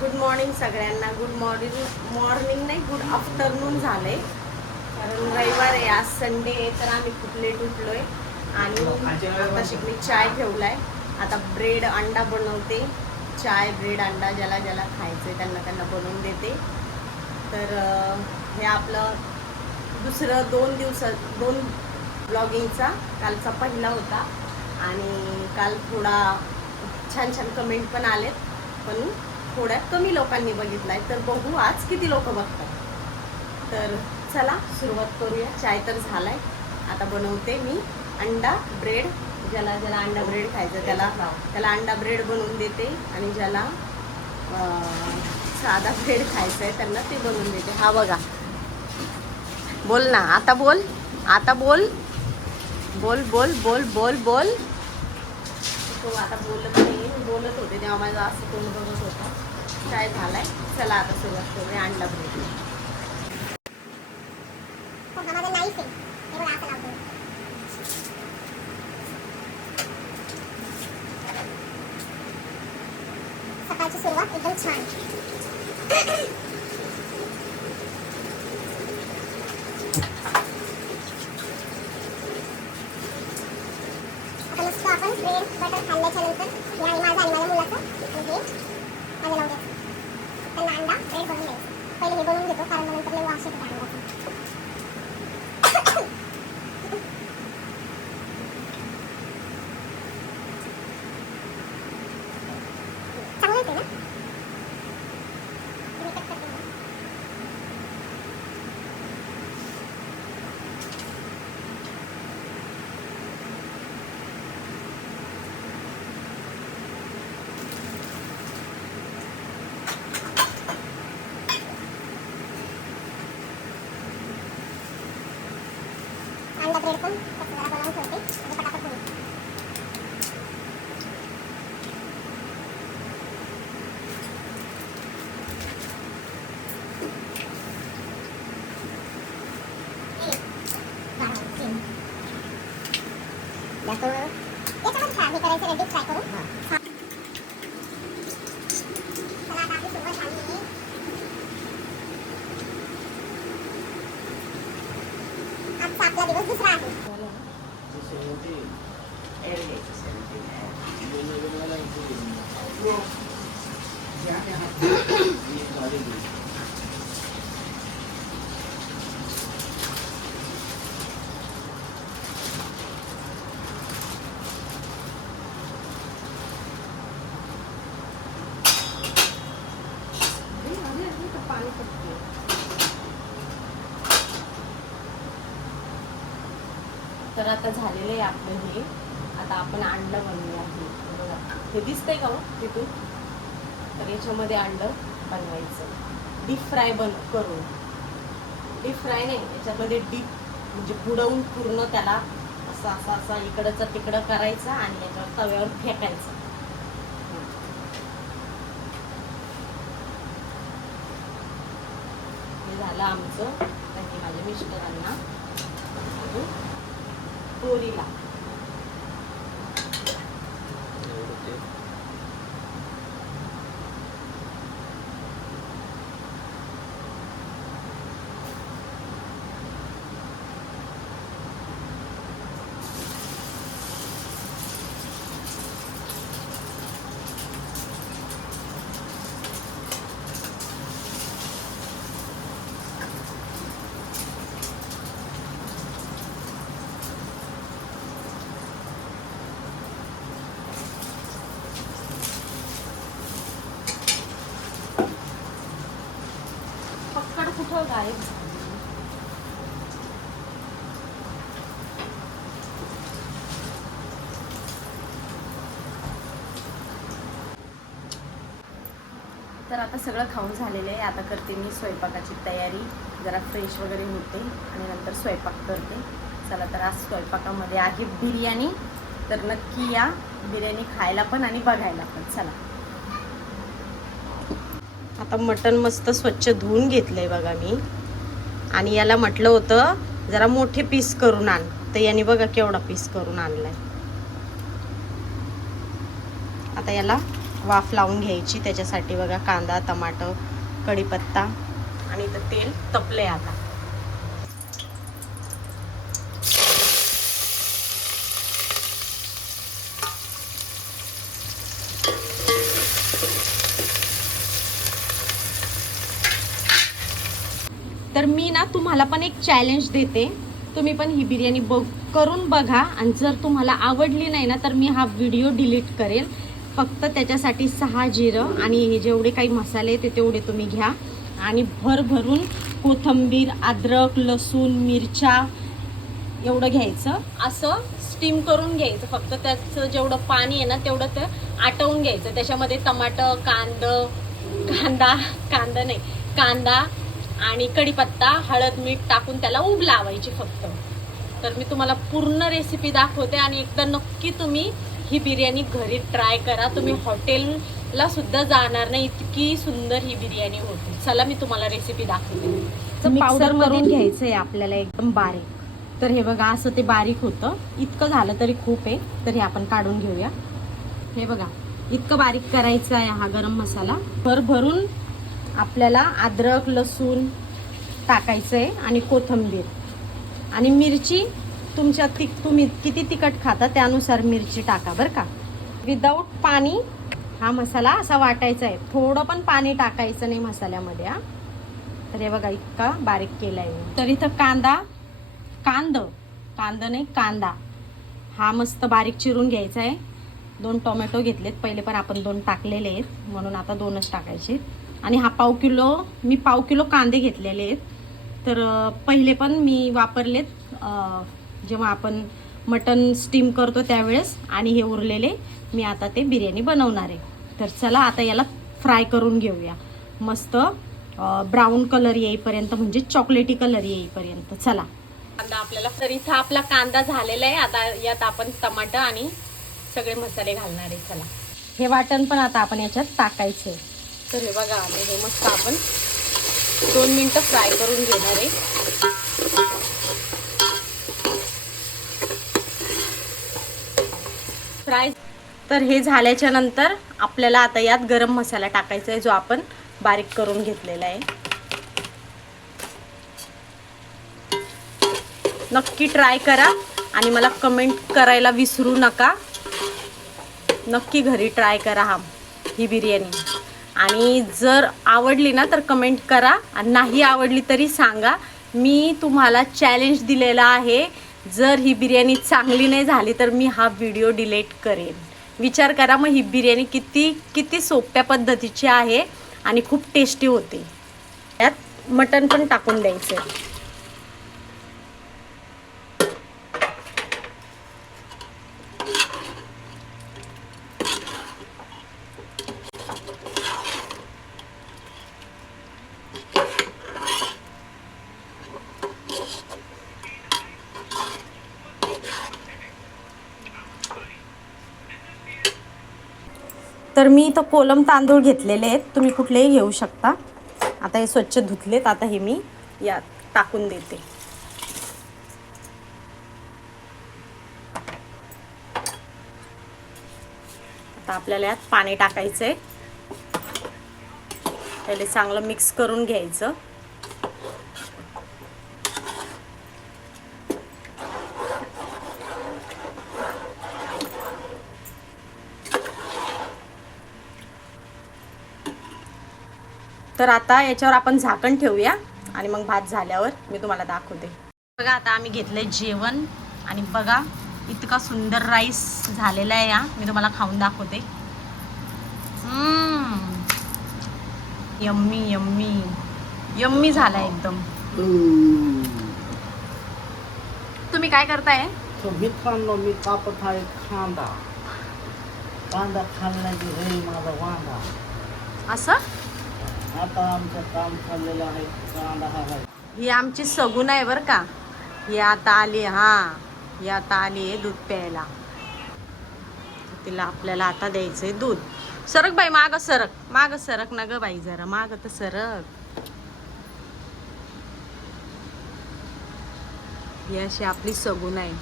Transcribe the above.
Good morning सगळ्यांना. Morning नाही, good afternoon झाले. कारण रविवार आहे, आज संडे आहे, तर आम्ही खूप लेट उठलोय. आणि आता मी चाय ठेवलाय. आता ब्रेड अंडा बनवते. चाय ब्रेड अंडा ज्याला ज्याला खायचंय त्यांना बनवून देते. तर हे आपलं दुसरं 2 ब्लॉगिंगचा कालचा पहिला होता. आणि काल थोडा छान छान कमेंट पण आलेत, पण थोड्या कमी लोकांनी बघितलाय. तर बघू आज किती लोक बघतात. तर चला सुरुवात करूया. चाय तर झालाय, आता बनवते मी अंडा ब्रेड. ज्याला ज्याला अंडा ब्रेड खायचं त्याला अंडा ब्रेड बनवून देते. आणि ज्याला साधा ब्रेड खायचा आहे त्यांना ते बनवून देते. हा बघा, बोल ना, आता बोल, आता बोल बोल बोल बोल बोल बोल. तो आता बोलत नाही, बोलत होते तेव्हा माझा असं तोंड बघत होता. काय झालाय, चला आता सुरुवात करूया अंडा ब्रेड. सकाळची सुरुवात एकदम छान. आता मस्त आपण ब्रेड बटर खाल्ल्याच्या नंतर या माझा आणि माझ्या मुलाचं आणि हे माझ्या नवऱ्याचं त्यांना अंडा ब्रेड बनवून द्यायचं. पहिले हे बनवून घेतो कारण नंतर लई वास येतो अंड्याचा. चांगलं येते ना. मी कट करते. अंडा ब्रेड पण जरा बनवून ठेवते म्हणजे पटापट होईल. याच्यामध्ये फ्राय हे करायचं, रेडी फ्राय करू. चला आता आपली सुरुवात झाली आहे. आजचा आपला दिवस दुसरा आहे. तर आता झालेलं आहे आपलं हे. आता आपण अंडं बनवूया. बघा, हे दिसतंय का हो तिथून? तर याच्यामध्ये अंडं बनवायचं, डीप फ्राय करून. डीप फ्राय नाही, याच्यामध्ये डीप म्हणजे बुडवून पूर्ण त्याला असं असं असं इकडचं तिकडं करायचं आणि याच्यावर तव्यावर फेकायचं. हे झालं आमचं. त्यांनी माझ्या मिस्टरांना पोरीला पक्कड कुठं गायब. तर आता सगळं खाऊन झालेलं आहे. आता करते मी स्वयंपाकाची तयारी. जरा फ्रेश वगैरे होते आणि नंतर स्वयंपाक करते. चला, तर आज स्वयंपाकामध्ये आहे बिर्याणी. तर नक्की या बिर्याणी खायला पण आणि बघायला पण. चला, आता मटण मस्त स्वच्छ धुवून घेतलंय बघा मी. आणि याला म्हटलं होतं जरा मोठे पीस करून आण, तर याने बघा केवढा पीस करून आणलाय. आता याला वाफ लावून घ्यायची. त्याच्यासाठी बघा कांदा, टमाटर, कढीपत्ता आणि इथं तेल तपले आता. तर मी ना तुम्हाला पण एक चॅलेंज देते. तुम्ही पण ही बिर्याणी करून बघा आणि जर तुम्हाला आवडली नाही ना तर मी हा व्हिडिओ डिलीट करेन. फक्त त्याच्यासाठी 6 जिरं आणि हे जेवढे काही मसाले ते तेवढे तुम्ही घ्या आणि भरभरून कोथिंबीर, अद्रक, लसूण, मिरच्या एवढं घ्यायचं. असं स्टीम करून घ्यायचं. फक्त त्याचं जेवढं पाणी आहे ना तेवढं ते आटवून घ्यायचं. त्याच्यामध्ये टमाटर, कांदा आणि कढीपत्ता, हळद, मीठ टाकून त्याला उब लावायची फक्त. तर मी तुम्हाला पूर्ण रेसिपी दाखवते आणि एकदा नक्की तुम्ही ही बिर्याणी घरी ट्राय करा. तुम्ही हॉटेलला सुद्धा जाणार नाही, इतकी सुंदर ही बिर्याणी होती. चला मी तुम्हाला रेसिपी दाखवते. पावडर करून घ्यायचं आहे आपल्याला एकदम बारीक. तर हे बघा असं ते बारीक होतं. इतकं झालं तरी खूप आहे. तर हे आपण काढून घेऊया. हे बघा इतकं बारीक करायचं आहे हा गरम मसाला. भरभरून आपल्याला अद्रक, लसूण टाकायचं आहे आणि कोथिंबीर आणि मिरची तुमच्या तुम्ही किती तिखट खाता त्यानुसार मिरची टाका बरं का. विदाऊट पाणी हा मसाला असा वाटायचा आहे. थोडं पण पाणी टाकायचं नाही मसाल्यामध्ये हा. तर हे बघा इतका बारीक केला आहे. तर इथं कांदा हा मस्त बारीक चिरून घ्यायचा आहे. 2 टोमॅटो घेतलेत. पहिले पण आपण 2 टाकलेले आहेत म्हणून आता 2च टाकायचे. आणि हा मी पाव किलो कांदे घेतलेले आहेत. तर पहिले पण मी वापरलेत जेव्हा आपण मटण स्टीम करतो त्यावेळेस. आणि हे उरलेले मी आता ते बिर्याणी बनवणार आहे. तर चला आता याला फ्राय करून घेऊया मस्त ब्राऊन कलर येईपर्यंत, म्हणजे चॉकलेटी कलर येईपर्यंत. चला कांदा आपल्याला. तर इथं आपला कांदा झालेला आहे. आता यात आपण टमाटर आणि सगळे मसाले घालणार आहे. चला हे वाटण पण आता आपण याच्यात टाकायचं आहे. तर हे बघा हे मस्त आपण 2 मिनिटं फ्राय करून घेणार आहे. तर हे झाल्याच्या नंतर आपल्याला आता यात गरम मसाला टाकायचा आहे जो आपण बारीक करून घेतलेला आहे. नक्की ट्राय करा आणि मला कमेंट करायला विसरू नका. नक्की घरी ट्राय करा ही बिर्याणी. आणि जर आवडली ना तर कमेंट करा आणि नाही आवडली तरी सांगा. मी तुम्हाला चॅलेंज दिलेला आहे. जर ही बिर्याणी चांगली नाही झाली तर मी हा व्हिडिओ डिलीट करेन. विचार करा मग ही बिर्याणी किती सोप्या पद्धतीची आहे आणि खूप टेस्टी होते. यात मटण पण टाकून द्यायचं आहे. तर मी इथं कोलम तांदूळ घेतलेले आहेत. तुम्ही कुठलेही घेऊ शकता. आता हे स्वच्छ धुतलेत. आता हे मी यात टाकून देते. आता आपल्याला यात पाणी टाकायचं आहे. पहिले चांगलं मिक्स करून घ्यायचं. तर आता याच्यावर आपण झाकण ठेवूया आणि मग भात झाल्यावर मी तुम्हाला दाखवते. बघा आता आम्ही घेतलंय जेवण आणि बघा इतका सुंदर राईस झालेला आहे. मी तुम्हाला खाऊन दाखवते. यम्मी यम्मी यम्मी झाला एकदम. तुम्ही काय करताय? मी खाल्लो. मी कापत आहे कांदा. कांदा खाल्ल्याची माझा वांदा. असं आता आमचं काम चाललेलं आहे. कांदा हा आहे. ही आमची सगुण आहे बरं का. ही आता आली. ही आता आली आहे दूध प्यायला. तिला आपल्याला आता द्यायचंय दूध. सरक बाई माग सरक ना ग बाई, जरा माग तर सरक. ही अशी आपली सगुण आहे.